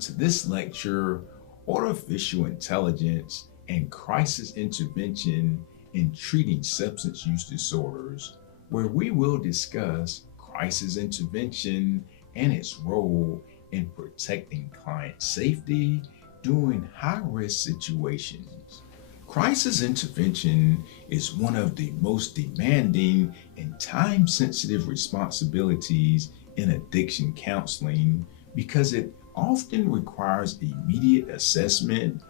to this lecture, Artificial Intelligence and Crisis Intervention in Treating Substance Use Disorders, where we will discuss crisis intervention and its role in protecting client safety during high-risk situations. Crisis intervention is one of the most demanding and time-sensitive responsibilities in addiction counseling because it often requires immediate assessment,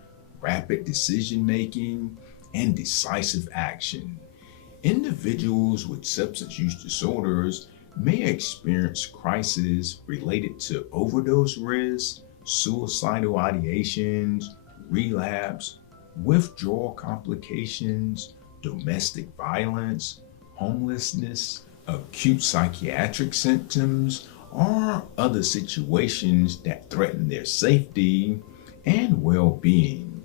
rapid decision-making, and decisive action. Individuals with substance use disorders may experience crises related to overdose risk, suicidal ideations, relapse, withdrawal complications, domestic violence, homelessness, acute psychiatric symptoms, or other situations that threaten their safety and well-being.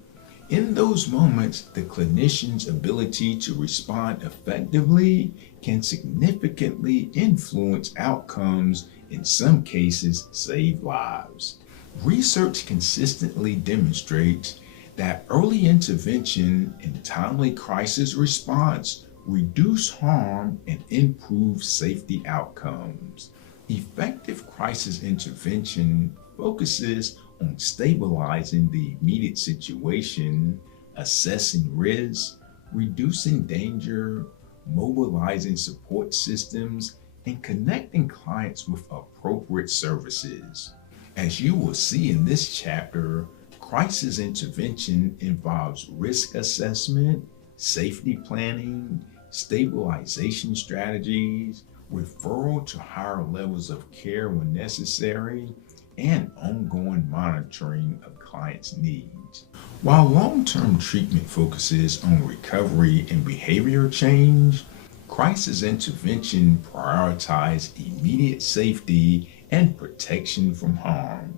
In those moments, the clinician's ability to respond effectively can significantly influence outcomes, in some cases save lives. Research consistently demonstrates that early intervention and timely crisis response reduce harm and improve safety outcomes. Effective crisis intervention focuses on stabilizing the immediate situation, assessing risk, reducing danger, mobilizing support systems, and connecting clients with appropriate services. As you will see in this chapter, crisis intervention involves risk assessment, safety planning, stabilization strategies, referral to higher levels of care when necessary, and ongoing monitoring of clients' needs. While long-term treatment focuses on recovery and behavior change, crisis intervention prioritizes immediate safety and protection from harm.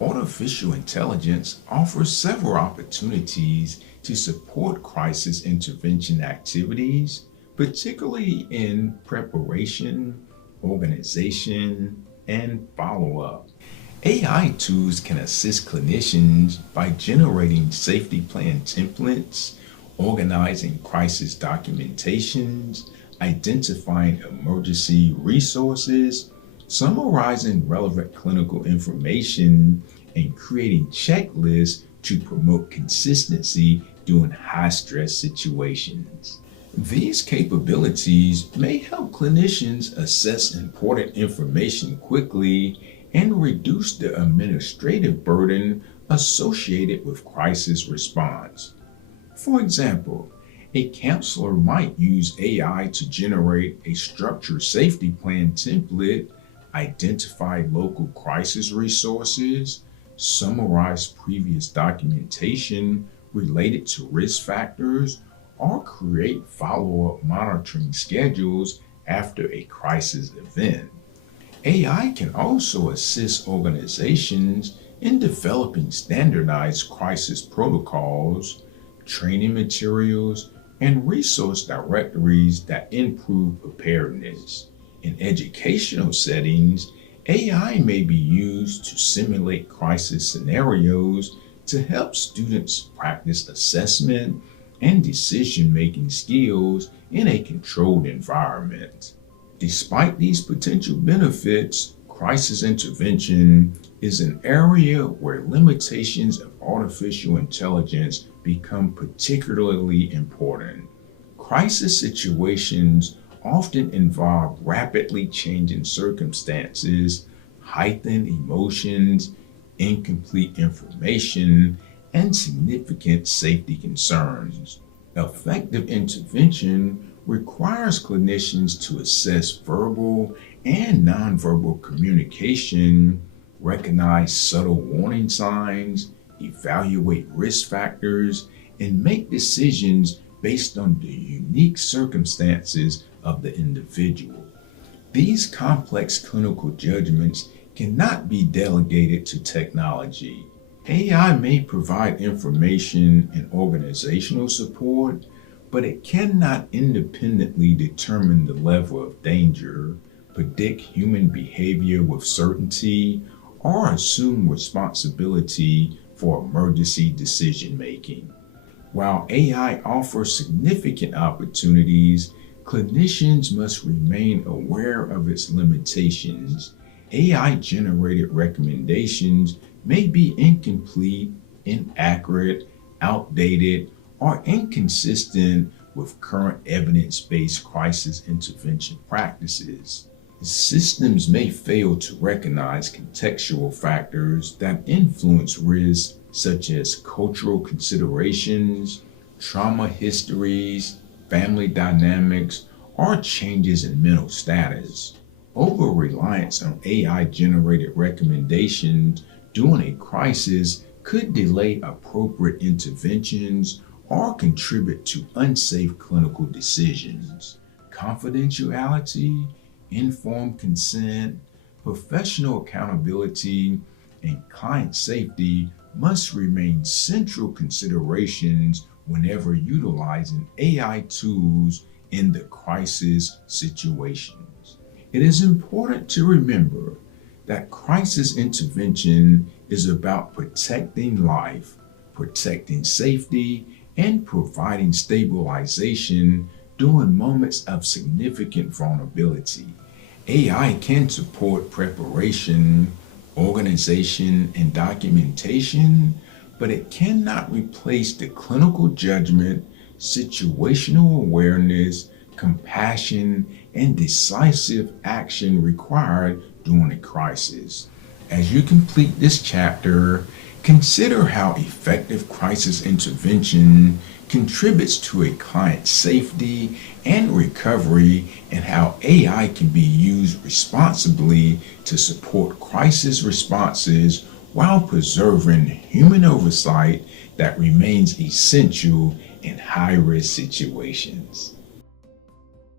Artificial intelligence offers several opportunities to support crisis intervention activities, particularly in preparation, organization, and follow-up. AI tools can assist clinicians by generating safety plan templates, organizing crisis documentations, identifying emergency resources, summarizing relevant clinical information, and creating checklists to promote consistency during high-stress situations. These capabilities may help clinicians assess important information quickly and reduce the administrative burden associated with crisis response. For example, a counselor might use AI to generate a structured safety plan template, identify local crisis resources, summarize previous documentation related to risk factors, or create follow-up monitoring schedules after a crisis event. AI can also assist organizations in developing standardized crisis protocols, training materials, and resource directories that improve preparedness. In educational settings, AI may be used to simulate crisis scenarios to help students practice assessment and decision-making skills in a controlled environment. Despite these potential benefits, crisis intervention is an area where limitations of artificial intelligence become particularly important. Crisis situations often involve rapidly changing circumstances, heightened emotions, incomplete information, and significant safety concerns. Effective intervention requires clinicians to assess verbal and nonverbal communication, recognize subtle warning signs, evaluate risk factors, and make decisions based on the unique circumstances of the individual. These complex clinical judgments cannot be delegated to technology. AI may provide information and organizational support, but it cannot independently determine the level of danger, predict human behavior with certainty, or assume responsibility for emergency decision making. While AI offers significant opportunities, clinicians must remain aware of its limitations. AI generated recommendations may be incomplete, inaccurate, outdated, or inconsistent with current evidence based crisis intervention practices. Systems may fail to recognize contextual factors that influence risks, such as cultural considerations, trauma histories, family dynamics, or changes in mental status. Over reliance on AI generated recommendations during a crisis could delay appropriate interventions or contribute to unsafe clinical decisions. Confidentiality, informed consent, professional accountability, and client safety must remain central considerations whenever utilizing AI tools in the crisis situations. It is important to remember that crisis intervention is about protecting life, protecting safety, and providing stabilization during moments of significant vulnerability. AI can support preparation, organization, and documentation, but it cannot replace the clinical judgment, situational awareness, compassion, and decisive action required during a crisis. As you complete this chapter, consider how effective crisis intervention contributes to a client's safety and recovery, and how AI can be used responsibly to support crisis responses while preserving human oversight that remains essential in high-risk situations.